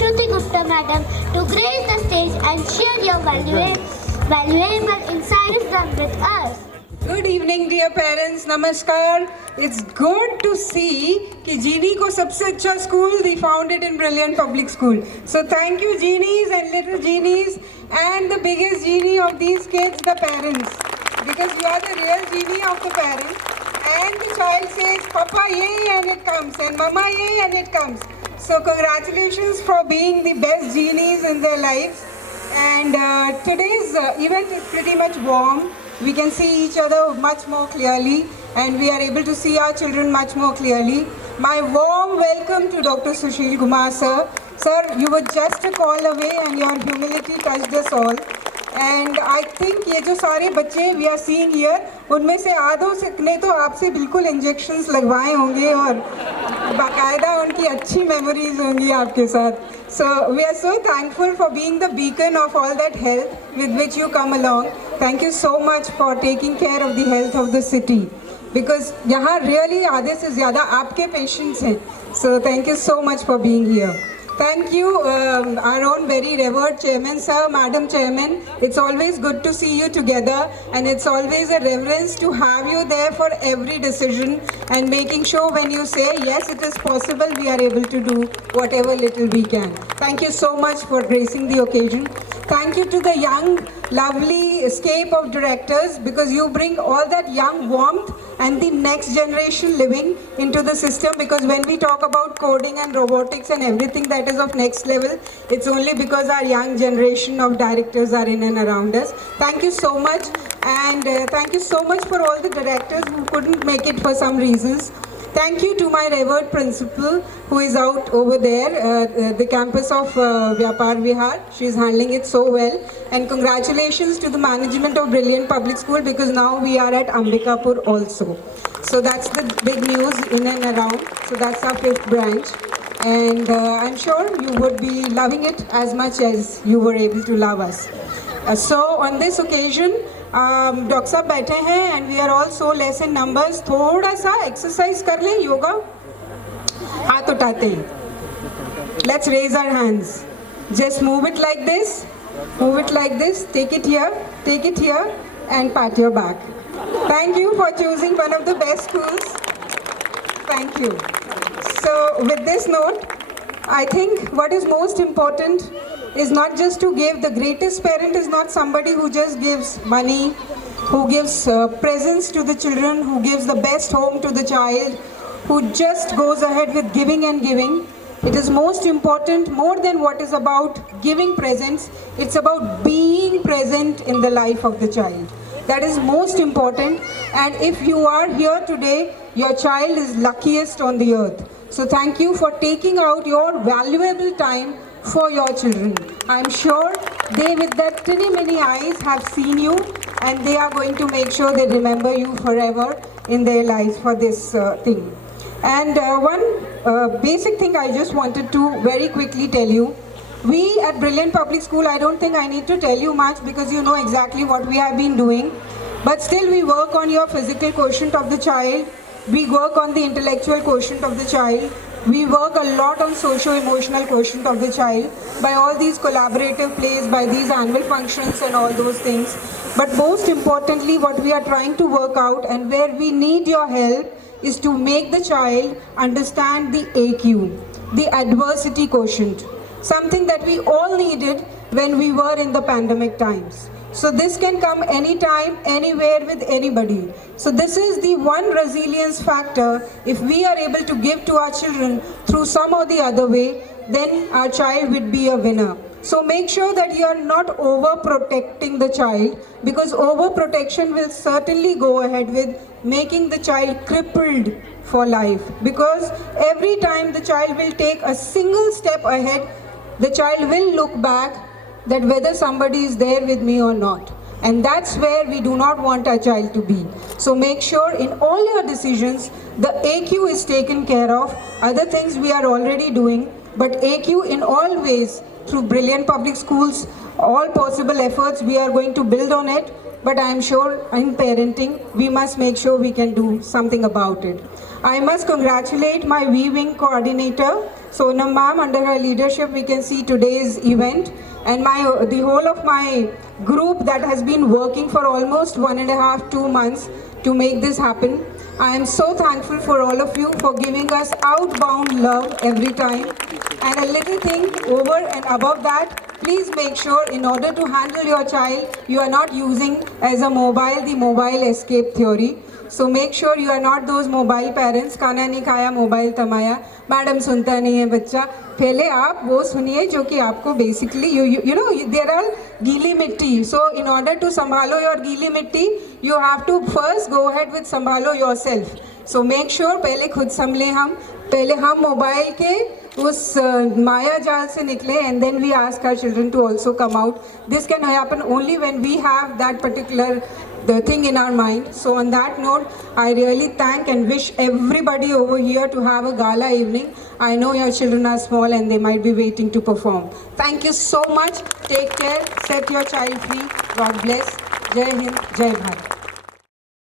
Shruti Gupta Madam to grace the stage and share your valuable insights with us. Good evening, dear parents. Namaskar. It's good to see कि जीनी को सबसे अच्छा school they founded in Brilliant Public School. So thank you, genies and little genies, and the biggest genie of these kids, the parents, because you are the real genie of the parents. And the child says, "Papa, yay," and it comes, and "Mama, yay," and it comes. So congratulations for being the best genies in their lives. And today's event is pretty much warm. We can see each other much more clearly, and we are able to see our children much more clearly. My warm welcome to Dr. Sushil Kumar sir. Sir, you were just a call away and your humility touched us all. And I think ये जो सारे बच्चे we are seeing here, उनमें से आधों ने तो आपसे बिल्कुल इंजेक्शंस लगवाए होंगे और बाकायदा उनकी अच्छी मेमोरीज होंगी आपके साथ. So we are so thankful for being the beacon of all that health with which you come along. Thank you so much for taking care of the health of the city. Because यहाँ really आधे से ज़्यादा आपके patients हैं. So thank you so much for being here. Thank you, our own very revered chairman, sir, madam chairman. It's always good to see you together, and it's always a reverence to have you there for every decision and making sure when you say, yes, it is possible, we are able to do whatever little we can. Thank you so much for gracing the occasion. Thank you to the young, lovely escape of directors, because you bring all that young warmth and the next generation living into the system, because when we talk about coding and robotics and everything that is of next level, it's only because our young generation of directors are in and around us. Thank you so much, and thank you so much for all the directors who couldn't make it for some reasons. Thank you to my revered principal who is out over there, the campus of Vyapar Vihar. She is handling it so well. And congratulations to the management of Brilliant Public School, because now we are at Ambikapur also. So that's the big news in and around. So that's our 5th branch. And I'm sure you would be loving it as much as you were able to love us. So on this occasion, doctor साहब बैठे हैं and we are all so less in numbers. थोड़ा सा exercise कर लें, योगा. हाथ उठाते हैं. Let's raise our hands. Just move it like this. Move it like this. Take it here. Take it here and pat your back. Thank you for choosing one of the best schools. Thank you. So with this note, I think what is most important is not just to give. The greatest parent is not somebody who just gives money, who gives presents to the children, who gives the best home to the child, who just goes ahead with giving and giving. It is most important, more than what is about giving presents, it's about being present in the life of the child. That is most important, and if you are here today, your child is luckiest on the earth. So thank you for taking out your valuable time for your children. I'm sure they with their tiny many eyes have seen you, and they are going to make sure they remember you forever in their lives for this thing. And one basic thing I just wanted to very quickly tell you. We at Brilliant Public School, I don't think I need to tell you much because you know exactly what we have been doing. But still we work on your physical quotient of the child. We work on the intellectual quotient of the child. We work a lot on socio-emotional quotient of the child by all these collaborative plays, by these annual functions and all those things. But most importantly, what we are trying to work out and where we need your help is to make the child understand the AQ, the adversity quotient, something that we all needed when we were in the pandemic times. So this can come anytime, anywhere with anybody. So this is the one resilience factor. If we are able to give to our children through some or the other way, then our child would be a winner. So make sure that you are not overprotecting the child, because overprotection will certainly go ahead with making the child crippled for life. Because every time the child will take a single step ahead, the child will look back that whether somebody is there with me or not. And that's where we do not want our child to be. So make sure in all your decisions, the AQ is taken care of. Other things we are already doing, but AQ in all ways, through Brilliant Public Schools, all possible efforts, we are going to build on it. But I am sure in parenting, we must make sure we can do something about it. I must congratulate my V-Wing coordinator, Sonam ma'am, under her leadership, we can see today's event, and the whole of my group that has been working for almost 1.5 2 months to make this happen. I am so thankful for all of you for giving us outbound love every time. And a little thing over and above that, please make sure in order to handle your child, you are not using as a mobile the mobile escape theory. So make sure you are not those mobile parents, खाना नहीं खाया mobile तमाया, madam सुनता नहीं है बच्चा. पहले आप वो सुनिए जो कि आपको basically you know there are गीली मिट्टी. So in order to संभालो your गीली मिट्टी, you have to first go ahead with संभालो yourself. So make sure पहले खुद संभले हम, पहले हम मोबाइल के उस माया जाल से निकले, and then we ask our children to also come out. This can happen only when we have that particular the thing in our mind. So on that note, I really thank and wish everybody over here to have a gala evening. I know your children are small and they might be waiting to perform. Thank you so much. Take care. Set your child free. God bless. Jai Hind. Jai Bharat.